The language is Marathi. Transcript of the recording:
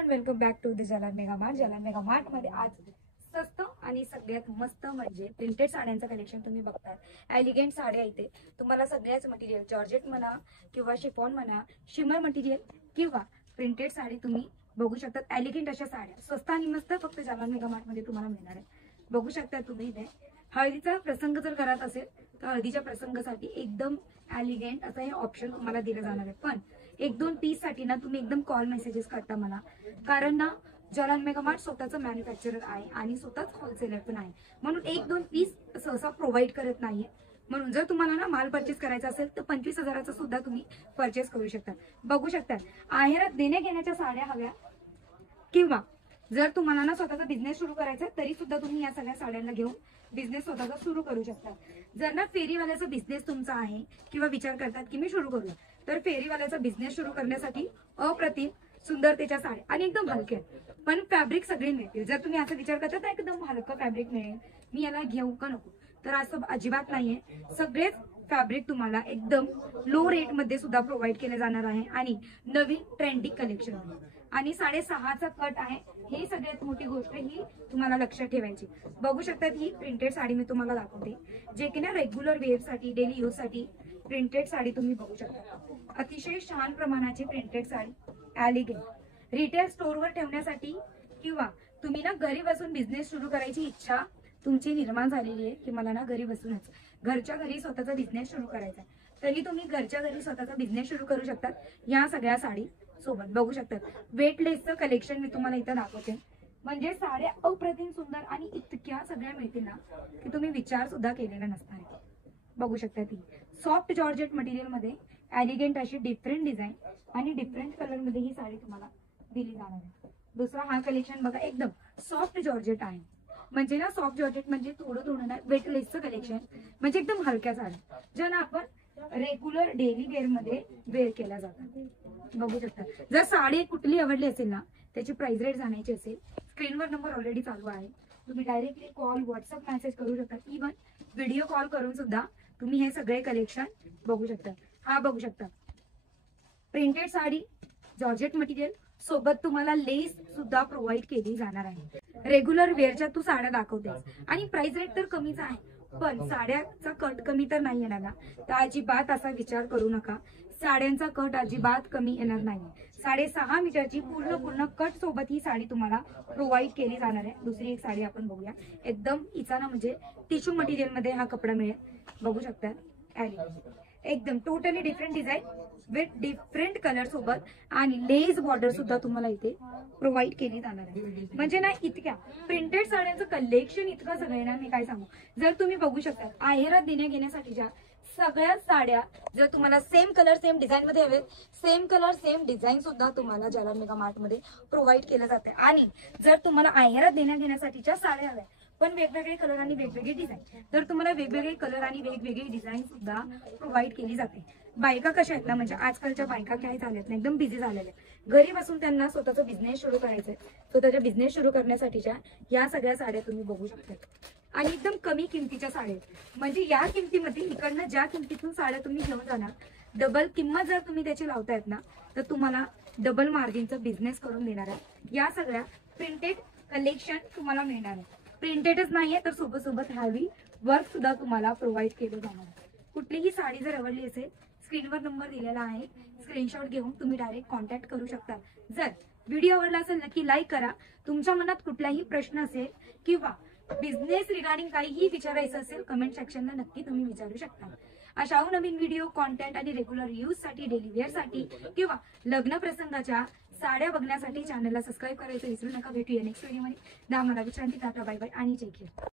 Everyone, welcome back to the Jalal mega mart. Jalal mega mart मध्ये आज स्वस्त आणि सगळ्यात मस्त म्हणजे प्रिंटेड साड्यांचं कलेक्शन तुम्ही बघताय. एलिगंट साड्या इथे तुम्हाला सगळ्याच मटेरियल, जॉर्जेट म्हणा किंवा शिफॉन म्हणा, शिमर मटेरियल किंवा प्रिंटेड साडी तुम्ही बघू शकता. एलिगंट अशा साड्या स्वस्त आणि मस्त फक्त जलाल मेगा मार्ट मध्ये तुम्हाला मिळणार आहे. बघू शकता तुम्ही इथे हळदीचा प्रसंग जर घरात असेल तर हळदीच्या प्रसंगासाठी एकदम एलिगंट असं हे ऑप्शन तुम्हाला दिलं जाणार आहे. पण एक दोन पीस साठी ना तुम्ही एकदम कॉल मेसेजेस करता मला, कारण ना जलाल मेगा मार्ट स्वतःचं मॅन्युफॅक्चरर आहे आणि स्वतःच होलसेलर पण आहे, म्हणून एक दोन पीस सहसा प्रोव्हाइड करत नाहीये. म्हणून जर तुम्हाला ना माल परचेस करायचा असेल तर 25,000चा सुद्धा तुम्ही परचेस करू शकता. बघू शकता आहेरात देण्या घेण्याच्या साड्या हव्या किंवा जर तुम्हाला ना स्वतःचा बिझनेस सुरू करायचा तरी सुद्धा तुम्ही या सगळ्या साड्यांना घेऊन बिझनेस स्वतःचा सुरू करू शकता. जर ना फेरीवाल्याचा बिझनेस तुमचा आहे किंवा विचार करतात की मी सुरू करूया, तर फेरीवाल्याचा बिझनेस सुरू करण्यासाठी अप्रतिम सुंदरतेच्या साड्या आणि एकदम हलक्या पण फॅब्रिक सगळे मिळतील. जर तुम्ही असा विचार करता तर एकदम हलकं फॅब्रिक मिळेल, मी याला घेऊ का नको, तर असं अजिबात नाहीये. सगळेच फॅब्रिक तुम्हाला एकदम लो रेट मध्ये सुद्धा प्रोव्हाइड केले जाणार आहे आणि नवीन ट्रेंडिंग कलेक्शन आणि 6.5चा कट आहे. ही सगळ्यात मोठी गोष्ट ही तुम्हाला लक्षात ठेवायची. बघू शकतात ही प्रिंटेड साडी मी तुम्हाला दाखवते, जे की ना रेग्युलर वेअर साठी, डेली यूज साठी प्रिंटेड साडी तुम्ही बघू शकता. अतिशय छान प्रमाणाची प्रिंटेड साडी एलिगंट रिटेल स्टोअरवर ठेवण्यासाठी किंवा तुम्ही ना घरी बसून बिझनेस सुरू करायची इच्छा तुमची निर्माण झालेली आहे की मला ना घरी बसूनच घरच्या घरी स्वतःचा बिझनेस सुरू करायचा आहे, तरी तुम्ही घरच्या घरी स्वतःचा बिझनेस सुरू करू शकतात. या सगळ्या साडी सोबत बघू शकतात. वेटलेसचं कलेक्शन मी तुम्हाला इथं दाखवते, म्हणजे साड्या अप्रतिम सुंदर आणि इतक्या सगळ्या मिळतील ना की तुम्ही विचार सुद्धा केलेला नसणार. बघू शकता ती सॉफ्ट जॉर्जेट मटेरियल मध्ये एलिगंट अशी डिफरंट डिझाईन आणि डिफरंट कलर मध्ये ही साडी तुम्हाला दिली जाणार आहे. दुसरा हा कलेक्शन बघा, एकदम सॉफ्ट जॉर्जेट आहे, म्हणजे ना सॉफ्ट जॉर्जेट म्हणजे थोडं थोडं ना वेटलेसचं कलेक्शन, म्हणजे एकदम हलक्या साड्या ज्या ना आपण रेग्युलर डेली वेअर मध्ये वेअर केल्या जातात. बघू शकता. जर साडी कुठली आवडली असेल ना, त्याची प्राइस रेट जाण्याची असेल, स्क्रीनवर नंबर ऑलरेडी चालू आहे, तुम्ही डायरेक्टली कॉल, व्हॉट्सअप मेसेज करू शकता, इव्हन व्हिडिओ कॉल करून सुद्धा तुम्ही हे सगळे कलेक्शन बघू शकता. हा बघू शकता प्रिंटेड साडी जॉर्जेट मटेरियल सोबत तुम्हाला लेस सुद्धा प्रोव्हाइड केली जाणार आहे. रेग्युलर वेअरच्या तू साड्या दाखवतेस आणि प्राइस रेट तर कमीच आहे, पण साड्याचा कट कमी तर नाही येणार ना, तर अजिबात असा विचार करू नका. साड्यांचा कट अजिबात कमी येणार नाही. 6.5 मीटरची पूर्ण कट सोबत ही साडी तुम्हाला प्रोव्हाइड केली जाणार आहे. दुसरी एक साडी आपण बघूया, एकदम इचाना म्हणजे टिश्यू मटेरियल मध्ये हा कपडा मिळेल. बघू शकता एकदम totally different design with different colour सोबत आणि लेस बॉर्डर सुद्धा तुम्हाला इथे प्रोव्हाइड केली जाणार आहे. म्हणजे ना इतक्या प्रिंटेड साड्यांचं कलेक्शन इतकं सगळं ना, मी काय सांगू. जर तुम्ही बघू शकता आहेरात देण्या घेण्यासाठीच्या सगळ्या साड्या जर तुम्हाला सेम कलर सेम डिझाईन मध्ये हवे, सेम कलर सेम डिझाईन सुद्धा तुम्हाला जलाल मेगा मार्ट मध्ये प्रोव्हाइड केलं जाते. आणि जर तुम्हाला आहेरात देण्या घेण्यासाठीच्या साड्या हव्या पण वेगवेगळे कलर आणि वेगवेगळे डिझाईन, तर तुम्हाला वेगवेगळे कलर आणि वेगवेगळे डिझाईन सुद्धा प्रोव्हाइड केली जाते. बायका कशा आहेत ना, म्हणजे आजकालच्या बायका काय झाल्यात ना, एकदम बिझी झालेल्या, घरी बसून त्यांना स्वतःचा बिझनेस सुरू करायचा आहे. स्वतःचा बिझनेस सुरू करण्यासाठीच्या या सगळ्या साड्या तुम्ही बघू शकता आणि एकदम कमी किमतीच्या साड्या, म्हणजे या किमतीमध्ये इकडनं ज्या किमतीतून साड्या तुम्ही घेऊन जाणार, डबल किंमत जर तुम्ही त्याची लावतायत ना, तर तुम्हाला डबल मार्जिनचा बिझनेस करून देणार आहे. या सगळ्या प्रिंटेड कलेक्शन तुम्हाला मिळणार आहे. प्रिंटेडच नाहीये तर सोबत हॅवी वर्क सुद्धा तुम्हाला प्रोव्हाइड केलं जाणार आहे. कुठलीही साडी जर आवडली असेल, स्क्रीनवर नंबर दिलेला आहे, स्क्रीनशॉट घेऊन तुम्ही डायरेक्ट कॉन्टॅक्ट करू शकता. जर व्हिडिओ आवडला असेल नक्की लाईक करा. तुमच्या मनात कुठलाही प्रश्न असेल किंवा बिझनेस रिगार्डिंग काहीही विचारायचं असेल, कमेंट सेक्शनला नक्की तुम्ही विचारू शकता. अशा नवीन व्हिडिओ, कॉन्टेंट आणि रेग्युलर यूज साठी, डेली वेअर साठी किंवा लग्न प्रसंगाच्या साड्या बघण्यासाठी चॅनलला सबस्क्राईब करायचं विसरू नका. भेटूया नेक्स्ट व्हिडिओ मध्ये. मला विश्रांती, टाटा, बाय बाय आणि टेक केअर.